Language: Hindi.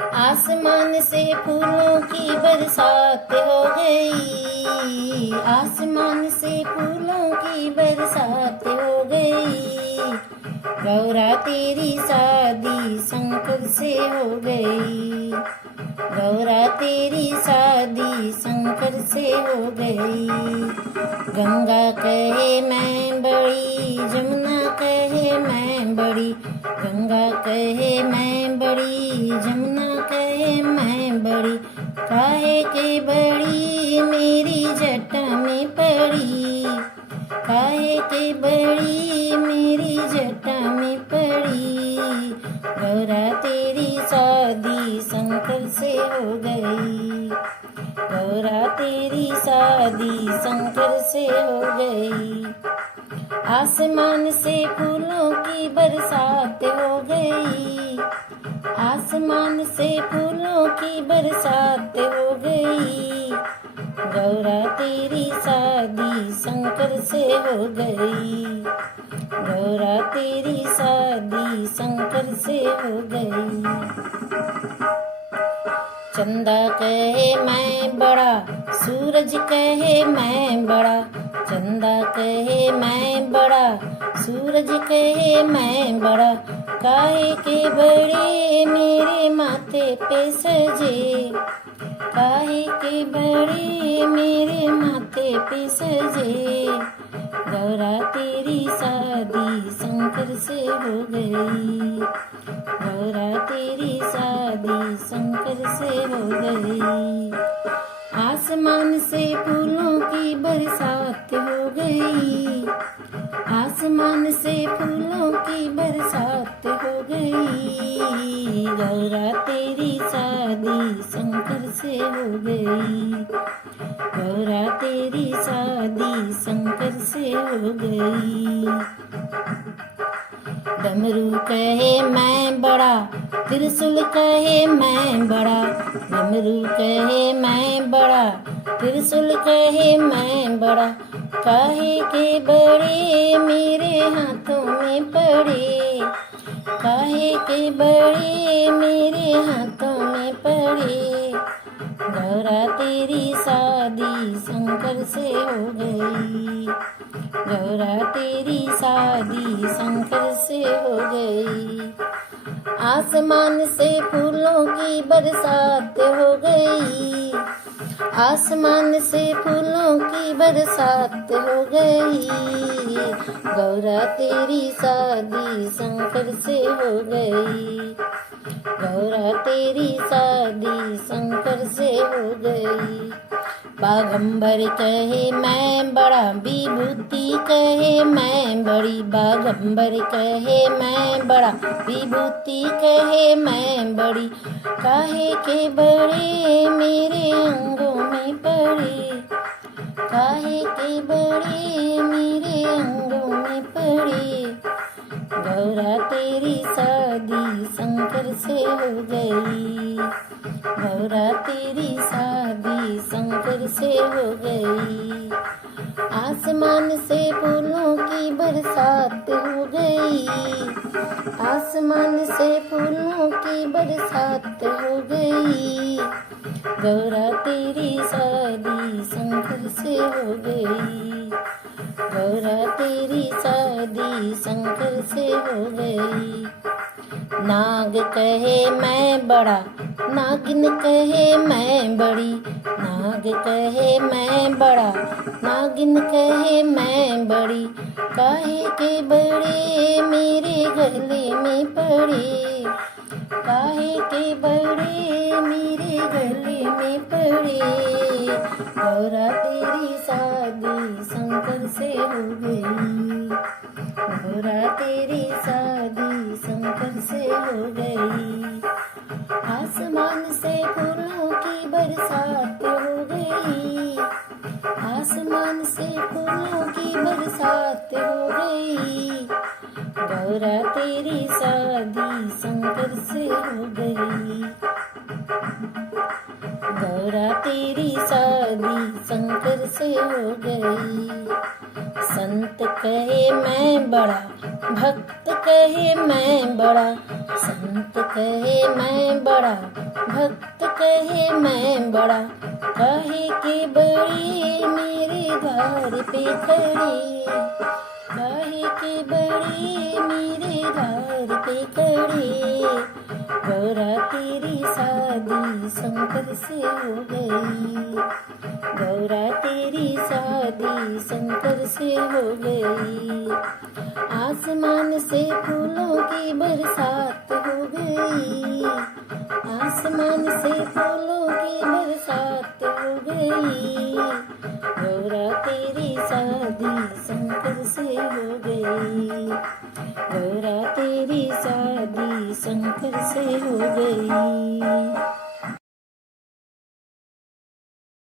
आसमान से फूलों की बरसात हो गई, आसमान से फूलों की बरसात हो गई। गौरा तेरी शादी शंकर से हो गई, गौरा तेरी शादी शंकर से हो गई। गंगा कहे मैं बड़ी, जमुना कहे मैं बड़ी, गंगा कहे मैं बड़ी, जमुना कहे मैं बड़ी। काहे के बड़ी मेरी जटा में पड़ी, काहे के बड़ी मेरी जटा में पड़ी। गौरा तेरी शादी शंकर से हो गई, गौरा तेरी शादी शंकर से हो गई। आसमान से फूलों की बरसात हो गई, आसमान से फूलों की बरसात हो गई। गौरा तेरी शादी शंकर से हो गई, गौरा तेरी शादी शंकर से हो गई। चंदा कहे मैं बड़ा, सूरज कहे मैं बड़ा, चंदा कहे मैं बड़ा, सूरज कहे मैं बड़ा। काहे के बड़े मेरे माथे पे सजे, काहे के बड़े मेरे माथे पे सजे। गौरा तेरी शादी शंकर से हो गई, गौरा तेरी शादी शंकर से हो गई। आसमान से फूलों की बरसात हो गई, आसमान से फूलों की बरसात हो गई। गौरा तेरी शादी शंकर से हो गई, गौरा तेरी शादी शंकर से हो गई। डमरू कहे मैं बड़ा, त्रिशूल कहे मैं बड़ा, डमरू कहे मैं बड़ा, त्रिशूल कहे मैं बड़ा। काहे के बड़े मेरे हाथों में पड़े, काहे के बड़े मेरे हाथों में पड़े। गौरा तेरी शादी शंकर से हो गई, गौरा तेरी शादी शंकर से हो गई। आसमान से फूलों की बरसात हो गई, आसमान से फूलों की बरसात हो गई। गौरा तेरी शादी शंकर से हो गई, गौरा तेरी शादी शंकर से हो गई। बागंबर कहे मैं बड़ा, विभूति कहे मैं बड़ी, बागंबर कहे मैं बड़ा, विभूति कहे मैं बड़ी। काहे के बड़े मेरे अंगों में पड़े, काहे के बड़े मेरे अंगों में पड़े। गौरा तेरी शादी शंकर से हो गई, गौरा तेरी शादी शंकर से हो गई। आसमान से फूलों की बरसात हो गई, आसमान से फूलों की बरसात हो गई। गौरा तेरी शादी शंकर से हो गई, गौरा तेरी शादी शंकर से हो गई। नाग कहे मैं बड़ा, नागिन कहे मैं बड़ी, नाग कहे मैं बड़ा, नागिन कहे मैं बड़ी। काहे के बड़े मेरे गले में पड़े, काहे के बड़े मेरे गले में पड़े। गौरा तेरी शादी शंकर से हो गई, गौरा तेरी शादी शंकर से हो गई। आसमान से फूलों की बरसात हो गई, आसमान से फूलों की बरसात हो गई। गौरा तेरी शादी शंकर से हो गई, गौरा तेरी शादी शंकर से हो गई। संत कहे मैं बड़ा, भक्त कहे मैं बड़ा, संत कहे मैं बड़ा, भक्त कहे मैं बड़ा, काहे के बड़े मेरे द्वार पे खड़े, काहे के बड़े मेरे द्वार पे खड़े। गौरा तेरी शादी शंकर से हो गई, गौरा तेरी शादी शंकर से हो गई। आसमान से फूलों की बरसात हो गई, आसमान से फूलों की बरसात हो गई। गौरा तेरी शादी शंकर से हो गई, गौरा तेरी शादी शंकर से हो गई।